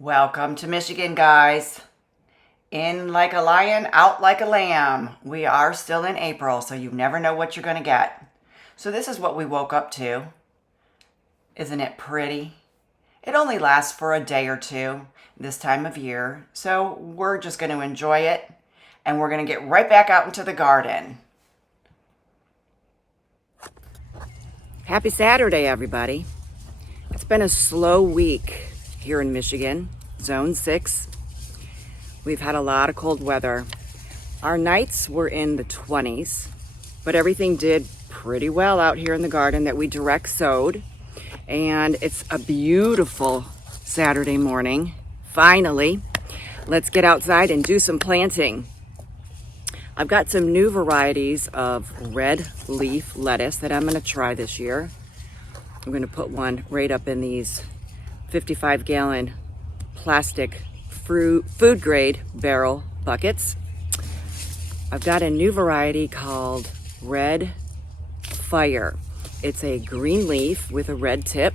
Welcome to Michigan, guys. In like a lion, out like a lamb. We are still in April, so you never know what you're going to get. So this is what we woke up to. Isn't it pretty? It only lasts for a day or two this time of year, so we're just going to enjoy it, and we're going to get right back out into the garden. Happy Saturday, everybody. It's been a slow week here in Michigan, zone 6. We've had a lot of cold weather. Our nights were in the 20s, but everything did pretty well out here in the garden that we direct sowed. And it's a beautiful Saturday morning. Finally, let's get outside and do some planting. I've got some new varieties of red leaf lettuce that I'm going to try this year. I'm going to put one right up in these 55-gallon plastic food grade barrel buckets. I've got a new variety called Red Fire. It's a green leaf with a red tip.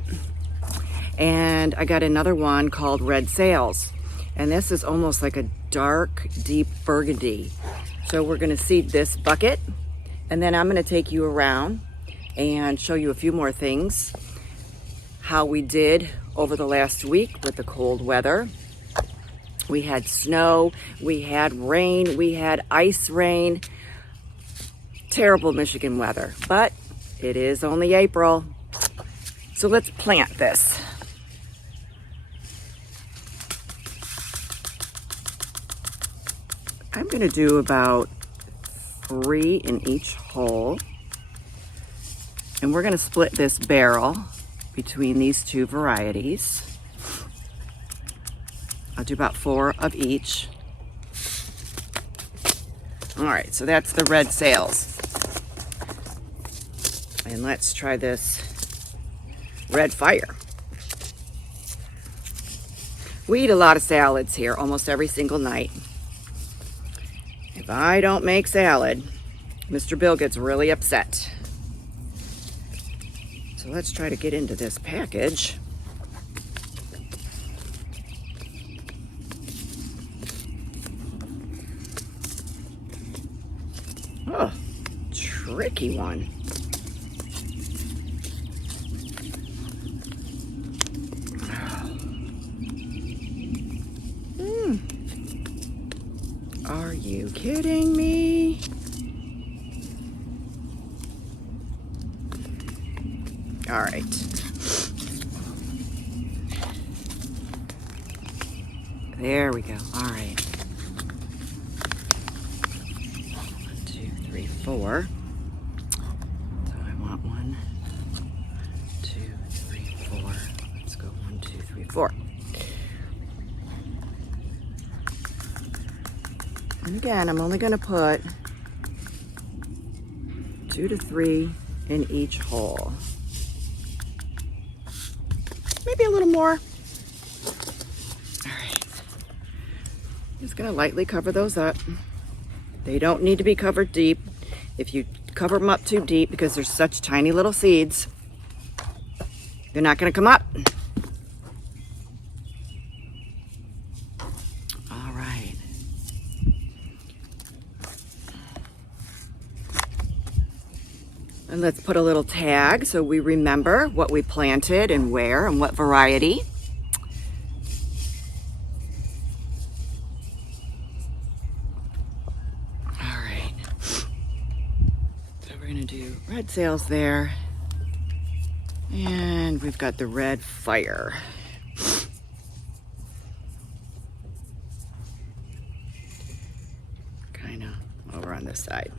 And I got another one called Red Sails. And this is almost like a dark, deep burgundy. So we're going to seed this bucket, and then I'm going to take you around and show you a few more things. How we did over the last week with the cold weather. We had snow, we had rain, we had ice rain. Terrible Michigan weather, but it is only April. So let's plant this. I'm going to do about 3 in each hole. And we're going to split this barrel between these two varieties. I'll do about 4 of each. All right, so that's the Red Sails. And let's try this Red Fire. We eat a lot of salads here almost every single night. If I don't make salad, Mr. Bill gets really upset. So let's try to get into this package. Oh, tricky one. Are you kidding me? All right. There we go. All right. 1, 2, 3, 4. So I want 1, 2, 3, 4. Let's go 1, 2, 3, 4. And again, I'm only going to put 2 to 3 in each hole. Maybe a little more. All right. Just going to lightly cover those up. They don't need to be covered deep. If you cover them up too deep, because they're such tiny little seeds, they're not going to come up. All right. And let's put a little tag so we remember what we planted and where and what variety. All right. So we're going to do Red Sails there. And we've got the Red Fire. Kind of over on this side.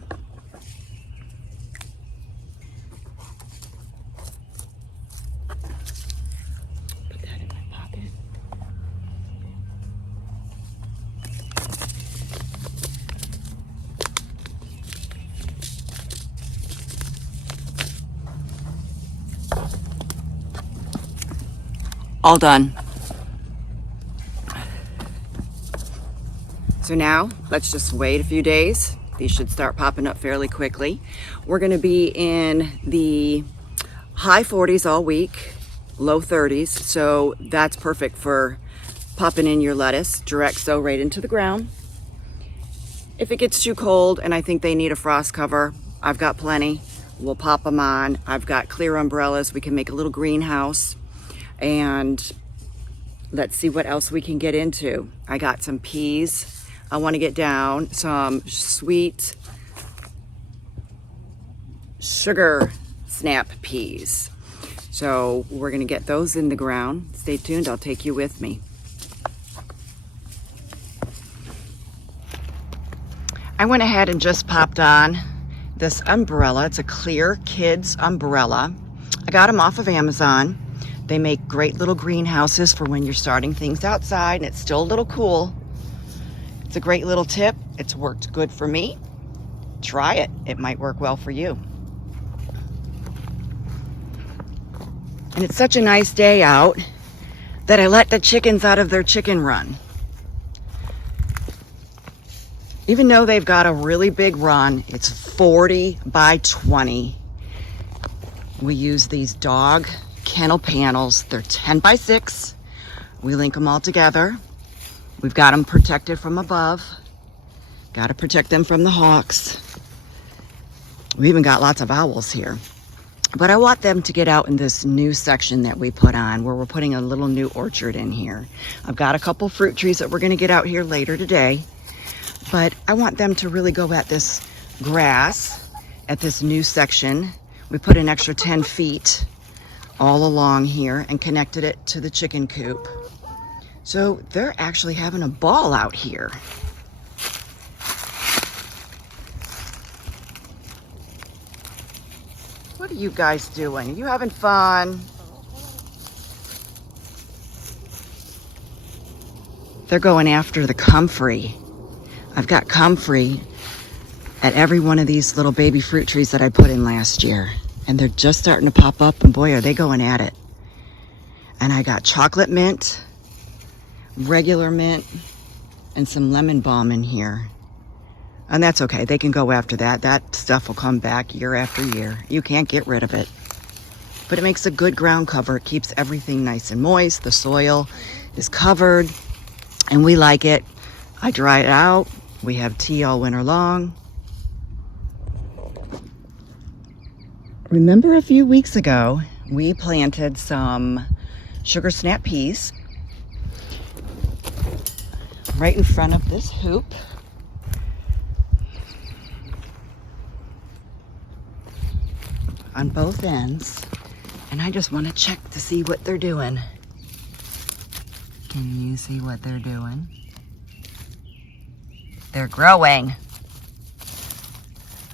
All done. So now let's just wait a few days. These should start popping up fairly quickly. We're going to be in the high 40s all week, low 30s. So that's perfect for popping in your lettuce, direct sow right into the ground. If it gets too cold and I think they need a frost cover, I've got plenty. We'll pop them on. I've got clear umbrellas. We can make a little greenhouse. And let's see what else we can get into. I got some peas. I want to get down some sweet sugar snap peas. So we're going to get those in the ground. Stay tuned. I'll take you with me. I went ahead and just popped on this umbrella. It's a clear kids umbrella. I got them off of Amazon. They make great little greenhouses for when you're starting things outside and it's still a little cool. It's a great little tip. It's worked good for me. Try it. It might work well for you. And it's such a nice day out that I let the chickens out of their chicken run. Even though they've got a really big run, it's 40 by 20. We use these dog kennel panels. They're 10 by 6. We link them all together. We've got them protected from above. Got to protect them from the hawks. We even got lots of owls here. But I want them to get out in this new section that we put on where we're putting a little new orchard in here. I've got a couple fruit trees that we're going to get out here later today. But I want them to really go at this grass, at this new section. We put an extra 10 feet all along here and connected it to the chicken coop. So they're actually having a ball out here. What are you guys doing? Are you having fun? They're going after the comfrey. I've got comfrey at every one of these little baby fruit trees that I put in last year. And they're just starting to pop up, and boy, are they going at it. And I got chocolate mint, regular mint, and some lemon balm in here. And that's okay. They can go after that. That stuff will come back year after year. You can't get rid of it. But it makes a good ground cover. It keeps everything nice and moist. The soil is covered, and we like it. I dry it out. We have tea all winter long. Remember a few weeks ago, we planted some sugar snap peas right in front of this hoop. On both ends. And I just want to check to see what they're doing. Can you see what they're doing? They're growing.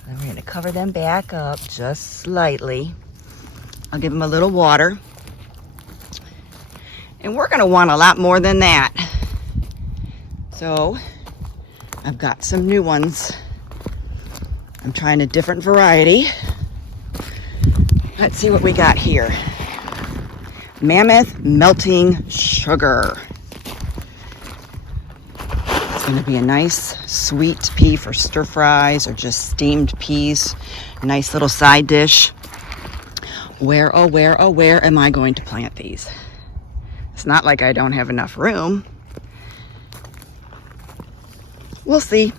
And we're going to cover them back up just slightly. I'll give them a little water. And we're going to want a lot more than that. So I've got some new ones. I'm trying a different variety. Let's see what we got here. Mammoth melting sugar. It's going to be a nice sweet pea for stir fries or just steamed peas. Nice little side dish. Where, oh where, oh where am I going to plant these? It's not like I don't have enough room. We'll see.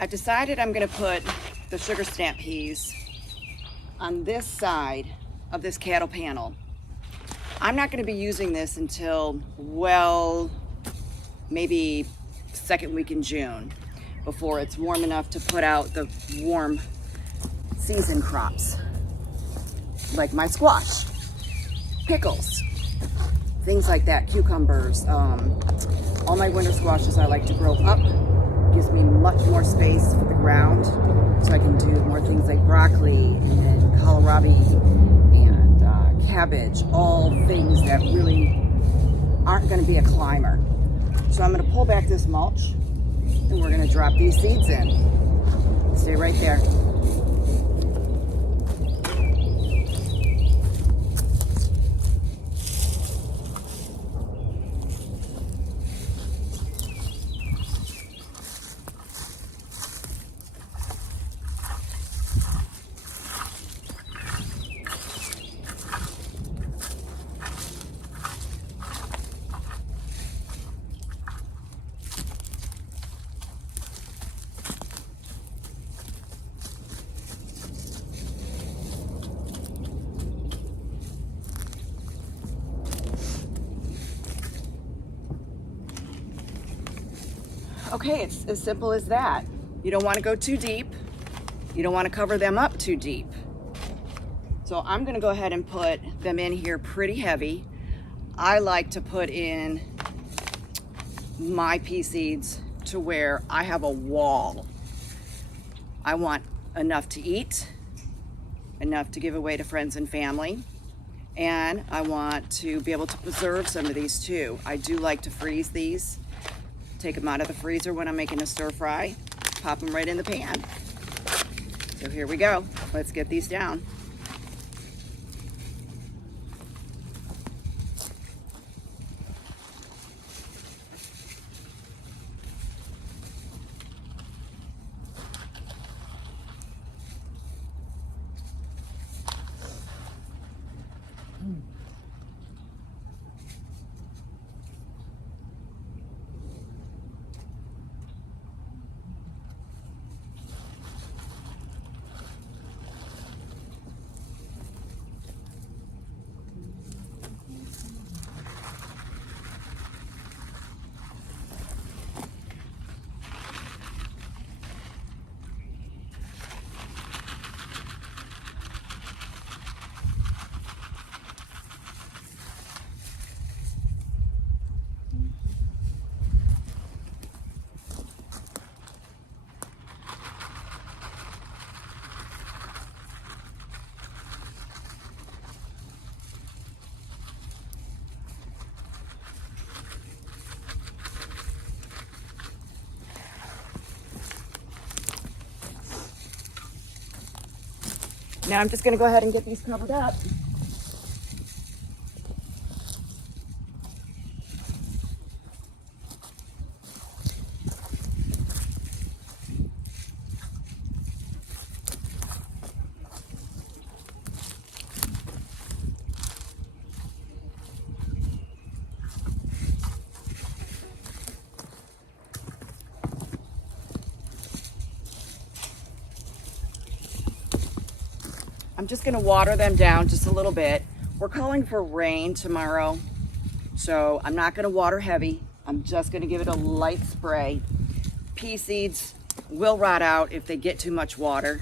I've decided I'm going to put the sugar snap peas on this side of this cattle panel. I'm not going to be using this until, well, maybe second week in June, before it's warm enough to put out the warm season crops, like my squash, pickles, things like that, cucumbers. All my winter squashes I like to grow up. Gives me much more space for the ground, so I can do more things like broccoli and kohlrabi and cabbage, all things that really aren't going to be a climber. So I'm going to pull back this mulch and we're going to drop these seeds in. Stay right there. Okay, it's as simple as that. You don't want to go too deep. You don't want to cover them up too deep. So I'm going to go ahead and put them in here pretty heavy. I like to put in my pea seeds to where I have a wall. I want enough to eat, enough to give away to friends and family, and I want to be able to preserve some of these too. I do like to freeze these, take them out of the freezer when I'm making a stir fry, pop them right in the pan. So here we go. Let's get these down. Now I'm just going to go ahead and get these covered up. I'm just going to water them down just a little bit. We're calling for rain tomorrow, so I'm not going to water heavy. I'm just going to give it a light spray. Pea seeds will rot out if they get too much water,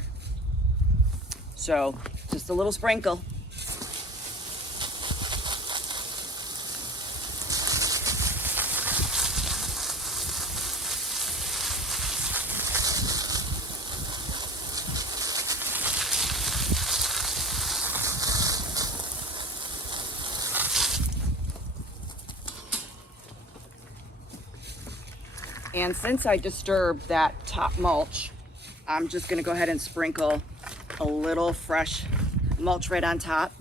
so just a little sprinkle. And since I disturbed that top mulch, I'm just gonna go ahead and sprinkle a little fresh mulch right on top,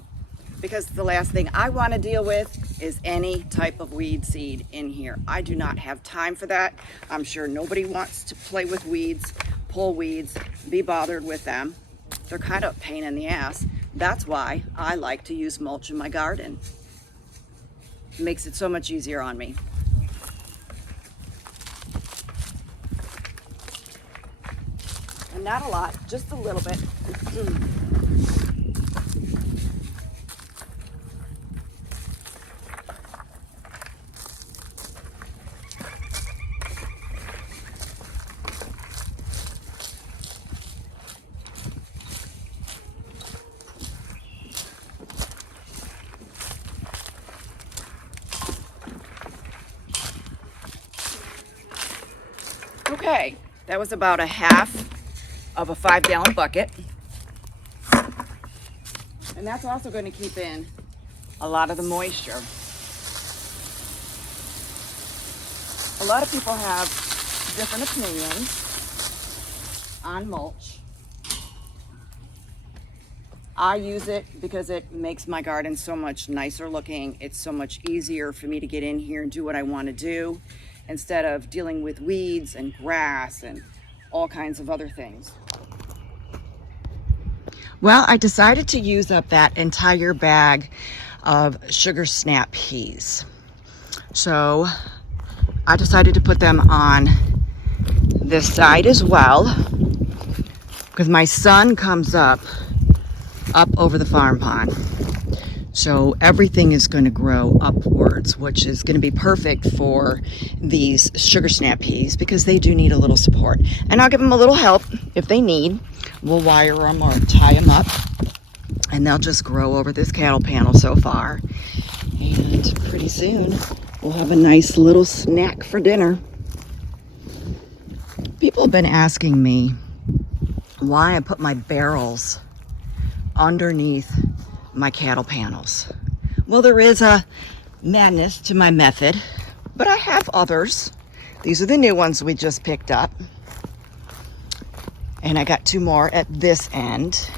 because the last thing I wanna deal with is any type of weed seed in here. I do not have time for that. I'm sure nobody wants to play with weeds, pull weeds, be bothered with them. They're kind of a pain in the ass. That's why I like to use mulch in my garden. It makes it so much easier on me. And not a lot, just a little bit. Okay, that was about a half of a 5-gallon bucket. And that's also going to keep in a lot of the moisture. A lot of people have different opinions on mulch. I use it because it makes my garden so much nicer looking. It's so much easier for me to get in here and do what I want to do instead of dealing with weeds and grass and all kinds of other things. Well, I decided to use up that entire bag of sugar snap peas. So I decided to put them on this side as well, because my sun comes up over the farm pond. So everything is going to grow upwards, which is going to be perfect for these sugar snap peas because they do need a little support. And I'll give them a little help if they need. We'll wire them or tie them up, and they'll just grow over this cattle panel so far. And pretty soon we'll have a nice little snack for dinner. People have been asking me why I put my barrels underneath my cattle panels. Well, there is a madness to my method, but I have others. These are the new ones we just picked up. And I got 2 more at this end.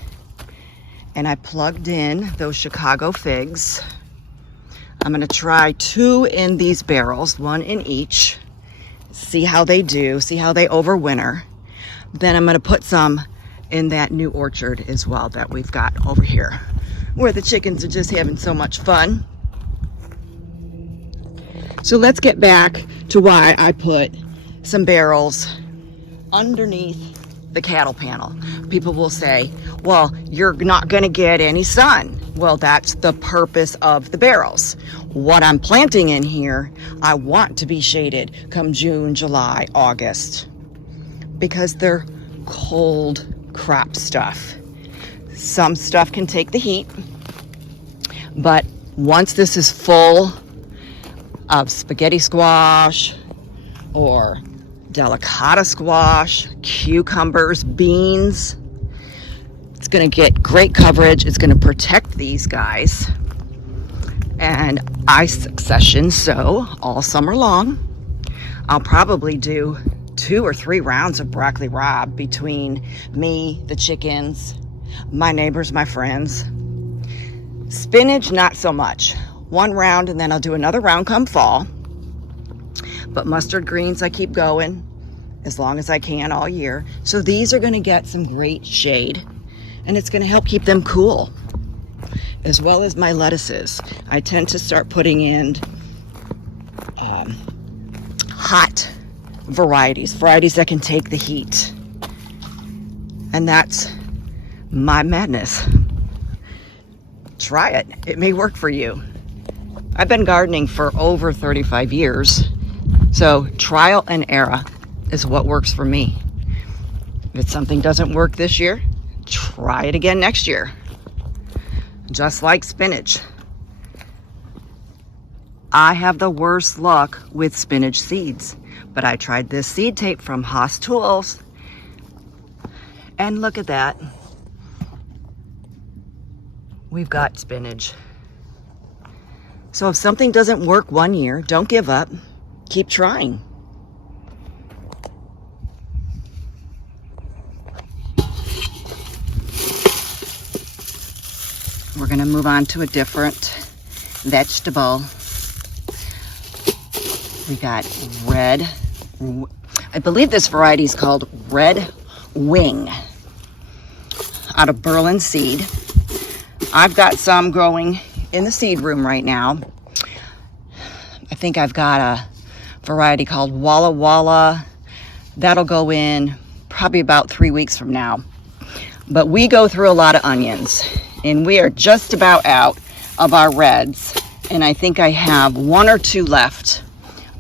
And I plugged in those Chicago figs. I'm gonna try 2 in these barrels, 1 in each. See how they do, see how they overwinter. Then I'm gonna put some in that new orchard as well that we've got over here, where the chickens are just having so much fun. So let's get back to why I put some barrels underneath the cattle panel. People will say, well, you're not gonna get any sun. Well, that's the purpose of the barrels. What I'm planting in here, I want to be shaded come June, July, August, because they're cold crop stuff. Some stuff can take the heat, but once this is full of spaghetti squash or delicata squash, cucumbers, beans, it's going to get great coverage. It's going to protect these guys. And I succession sow all summer long. I'll probably do 2 or 3 rounds of broccoli rabe between me, the chickens, my neighbors, my friends. Spinach, not so much. 1 round, and then I'll do another round come fall. But mustard greens, I keep going as long as I can all year. So these are going to get some great shade, and it's going to help keep them cool, as well as my lettuces. I tend to start putting in hot varieties that can take the heat. And that's my madness. Try it. It may work for you. I've been gardening for over 35 years. So trial and error is what works for me. If something doesn't work this year, try it again next year. Just like spinach. I have the worst luck with spinach seeds, but I tried this seed tape from Haas Tools, and look at that. We've got spinach. So if something doesn't work one year, don't give up. Keep trying. We're going to move on to a different vegetable. We got red, I believe this variety is called Red Wing, out of Berlin seed. I've got some growing in the seed room right now. I think I've got a variety called Walla Walla. That'll go in probably about 3 weeks from now. But we go through a lot of onions, and we are just about out of our reds. And I think I have 1 or 2 left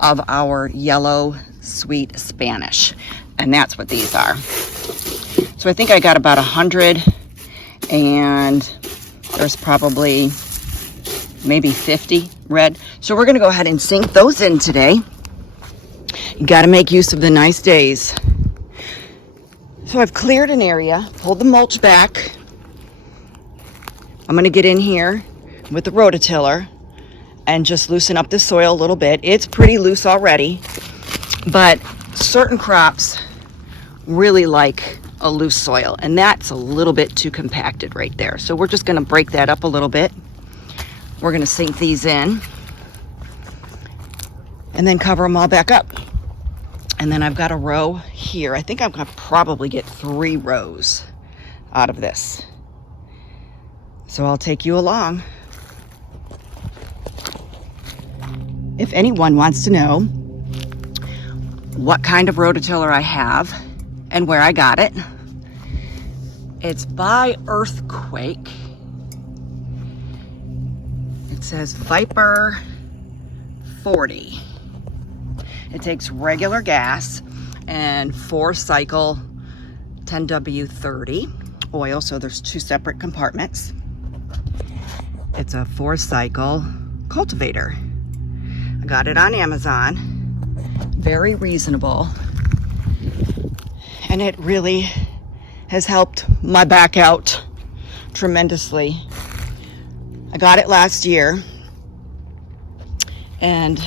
of our yellow sweet Spanish. And that's what these are. So I think I got about 100, and there's probably maybe 50 red. So we're gonna go ahead and sink those in today. You gotta make use of the nice days. So I've cleared an area, pulled the mulch back. I'm gonna get in here with the rototiller and just loosen up the soil a little bit. It's pretty loose already, but certain crops really like a loose soil, and that's a little bit too compacted right there. So we're just gonna break that up a little bit. We're gonna sink these in and then cover them all back up. And then I've got a row here. I think I'm gonna probably get 3 rows out of this. So I'll take you along. If anyone wants to know what kind of rototiller I have and where I got it, it's by Earthquake. It says Viper 40. It takes regular gas and 4-cycle 10W30 oil, so there's 2 separate compartments. It's a 4-cycle cultivator. I got it on Amazon. Very reasonable. And it really has helped my back out tremendously. I got it last year, and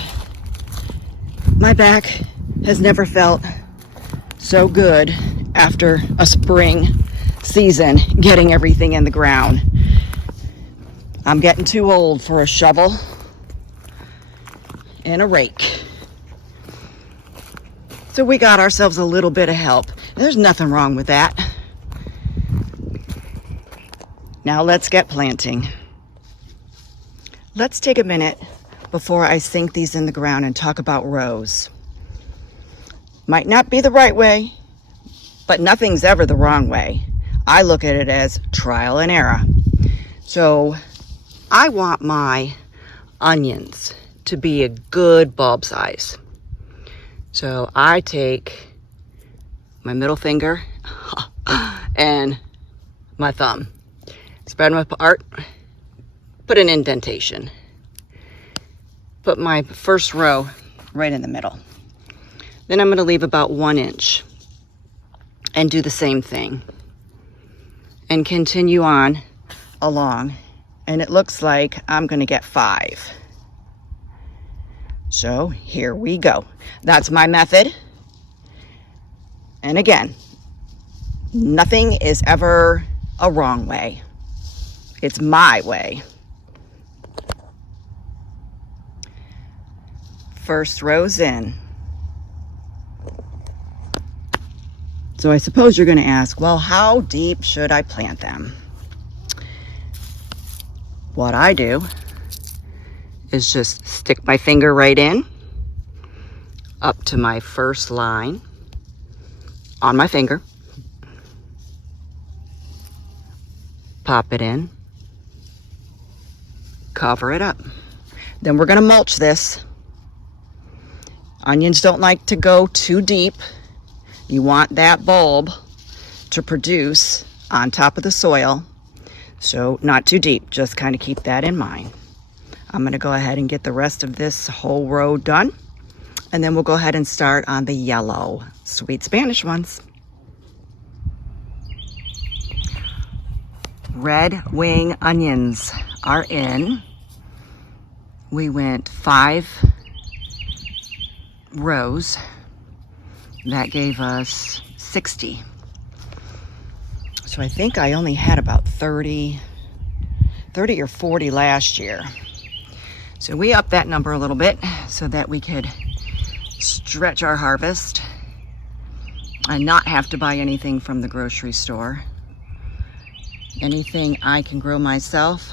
my back has never felt so good after a spring season getting everything in the ground. I'm getting too old for a shovel and a rake. So we got ourselves a little bit of help. There's nothing wrong with that. Now let's get planting. Let's take a minute before I sink these in the ground and talk about rows. Might not be the right way, but nothing's ever the wrong way. I look at it as trial and error. So I want my onions to be a good bulb size. So I take my middle finger and my thumb, spread them apart, put an indentation, put my first row right in the middle. Then I'm going to leave about 1 inch and do the same thing and continue on along. And it looks like I'm going to get 5. So here we go. That's my method. And again, nothing is ever a wrong way. It's my way. First row's in. So I suppose you're going to ask, well, how deep should I plant them? What I do is just stick my finger right in, up to my first line on my finger, pop it in, cover it up. Then we're going to mulch this. Onions don't like to go too deep. You want that bulb to produce on top of the soil. So not too deep, just kind of keep that in mind. I'm going to go ahead and get the rest of this whole row done. And then we'll go ahead and start on the yellow sweet Spanish ones. Red wing onions are in. We went 5 rows. That gave us 60. So I think I only had about 30 or 40 last year. So we upped that number a little bit so that we could stretch our harvest and not have to buy anything from the grocery store. Anything I can grow myself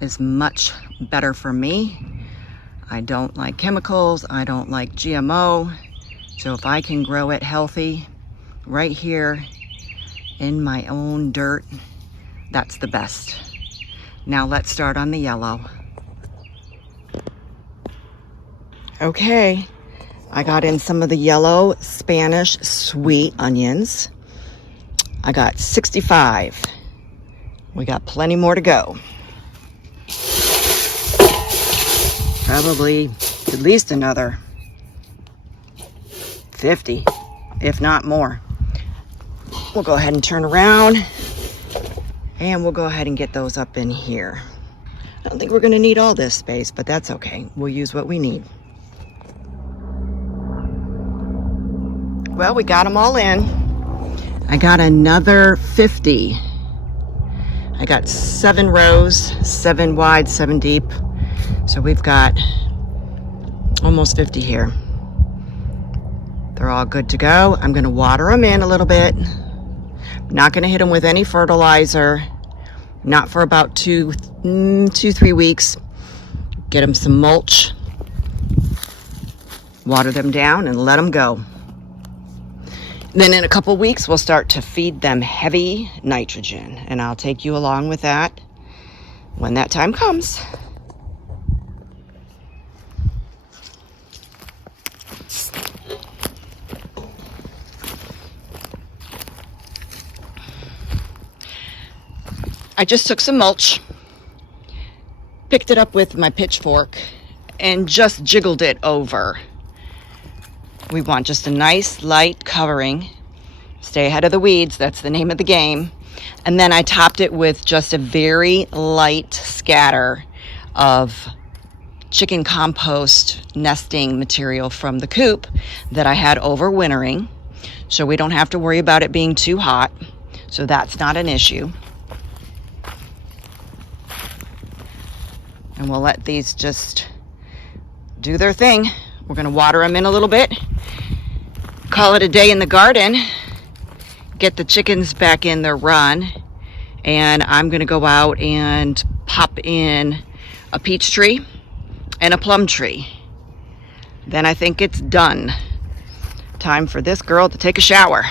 is much better for me. I don't like chemicals. I don't like GMO. So if I can grow it healthy right here in my own dirt, that's the best. Now let's start on the yellow. Okay, I got in some of the yellow Spanish sweet onions. I got 65. We got plenty more to go. Probably at least another 50, if not more. We'll go ahead and turn around and we'll go ahead and get those up in here. I don't think we're gonna need all this space, but that's okay. We'll use what we need. Well, we got them all in. I got another 50. I got 7 rows, 7 wide, 7 deep. So we've got almost 50 here. They're all good to go. I'm gonna water them in a little bit. Not gonna hit them with any fertilizer. Not for about 2-3 weeks. Get them some mulch. Water them down and let them go. Then in a couple weeks, we'll start to feed them heavy nitrogen, and I'll take you along with that when that time comes. I just took some mulch, picked it up with my pitchfork, and just jiggled it over. We want just a nice light covering. Stay ahead of the weeds, that's the name of the game. And then I topped it with just a very light scatter of chicken compost nesting material from the coop that I had overwintering, so we don't have to worry about it being too hot. So that's not an issue. And we'll let these just do their thing. We're going to water them in a little bit, call it a day in the garden, get the chickens back in their run, and I'm going to go out and pop in a peach tree and a plum tree. Then I think it's done. Time for this girl to take a shower.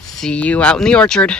See you out in the orchard.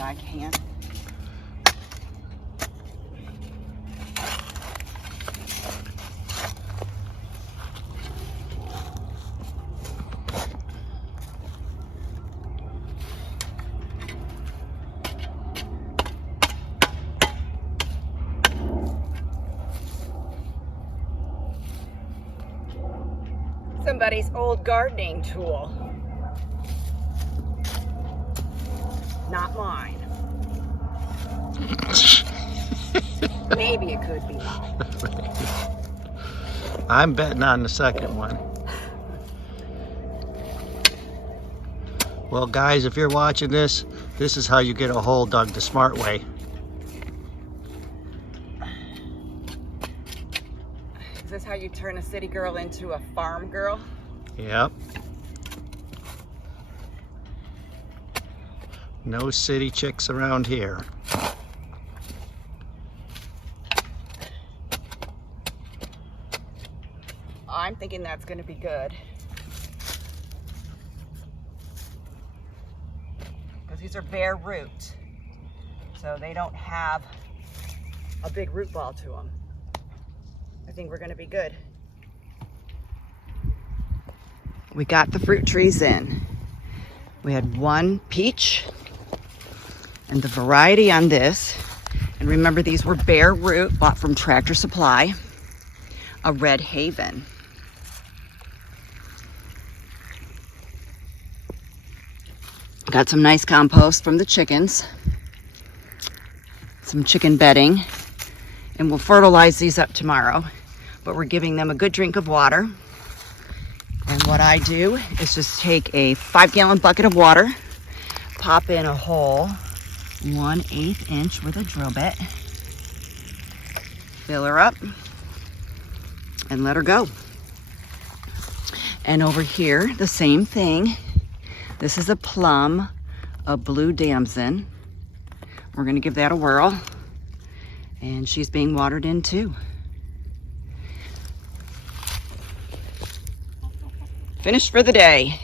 I can. Somebody's old gardening tool. Not mine. Maybe it could be mine. I'm betting on the second one. Well, guys, if you're watching this, this is how you get a hole dug the smart way. Is this how you turn a city girl into a farm girl? Yep. No city chicks around here. I'm thinking that's going to be good. Because these are bare root. So they don't have a big root ball to them. I think we're going to be good. We got the fruit trees in. We had one peach. And the variety on this, and remember these were bare root, bought from Tractor Supply, a Red Haven. Got some nice compost from the chickens, some chicken bedding, and we'll fertilize these up tomorrow. But we're giving them a good drink of water. And what I do is just take a 5-gallon bucket of water, pop in a hole 1/8 inch with a drill bit, fill her up, and let her go. And over here, the same thing. This is a plum, a blue damson. We're gonna give that a whirl. And she's being watered in too. Finished for the day.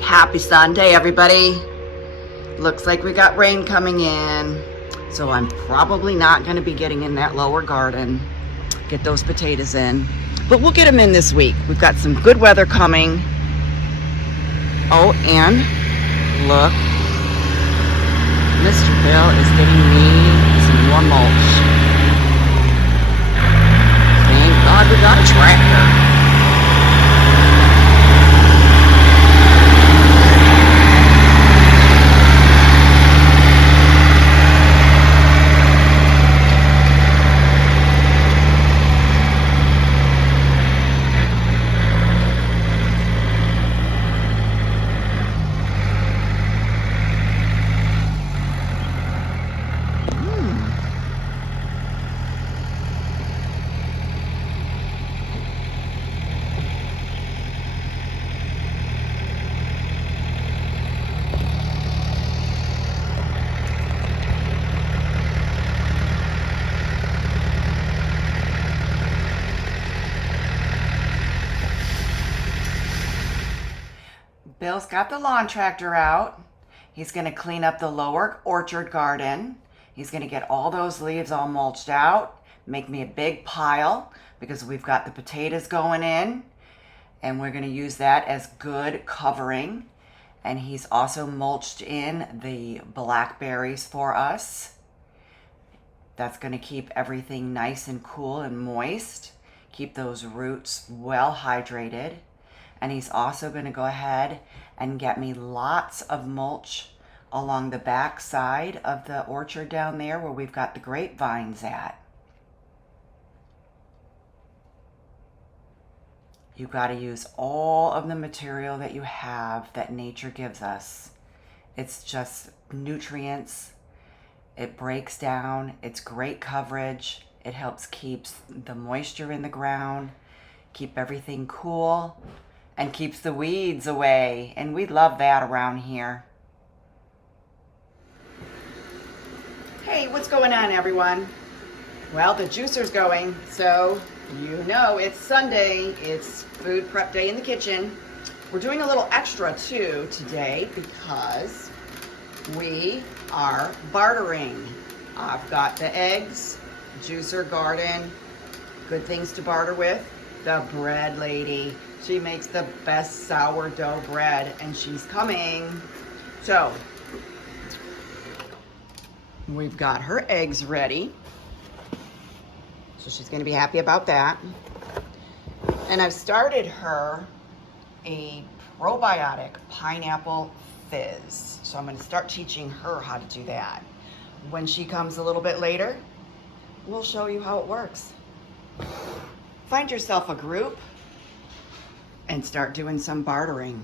Happy Sunday, everybody. Looks like we got rain coming in, so I'm probably not going to be getting in that lower garden, get those potatoes in, but we'll get them in this week. We've got some good weather coming, Oh, and look, Mr. Bill is getting me some more mulch. Thank God we got a tractor. Bill's got the lawn tractor out. He's going to clean up the lower orchard garden. He's going to get all those leaves all mulched out, make me a big pile because we've got the potatoes going in, and we're going to use that as good covering. And he's also mulched in the blackberries for us. That's going to keep everything nice and cool and moist, keep those roots well hydrated. And he's also going to go ahead and get me lots of mulch along the back side of the orchard down there where we've got the grapevines at. You've got to use all of the material that you have that nature gives us. It's just nutrients. It breaks down. It's great coverage. It helps keep the moisture in the ground, keep everything cool, and keeps the weeds away. And we love that around here. Hey, what's going on, everyone? Well, the juicer's going, so you know it's Sunday. It's food prep day in the kitchen. We're doing a little extra too today because we are bartering. I've got the eggs, juicer, garden, good things to barter with. The bread lady, she makes the best sourdough bread, and she's coming. So we've got her eggs ready. So she's gonna be happy about that. And I've started her a probiotic pineapple fizz. So I'm gonna start teaching her how to do that. When she comes a little bit later, we'll show you how it works. Find yourself a group and start doing some bartering.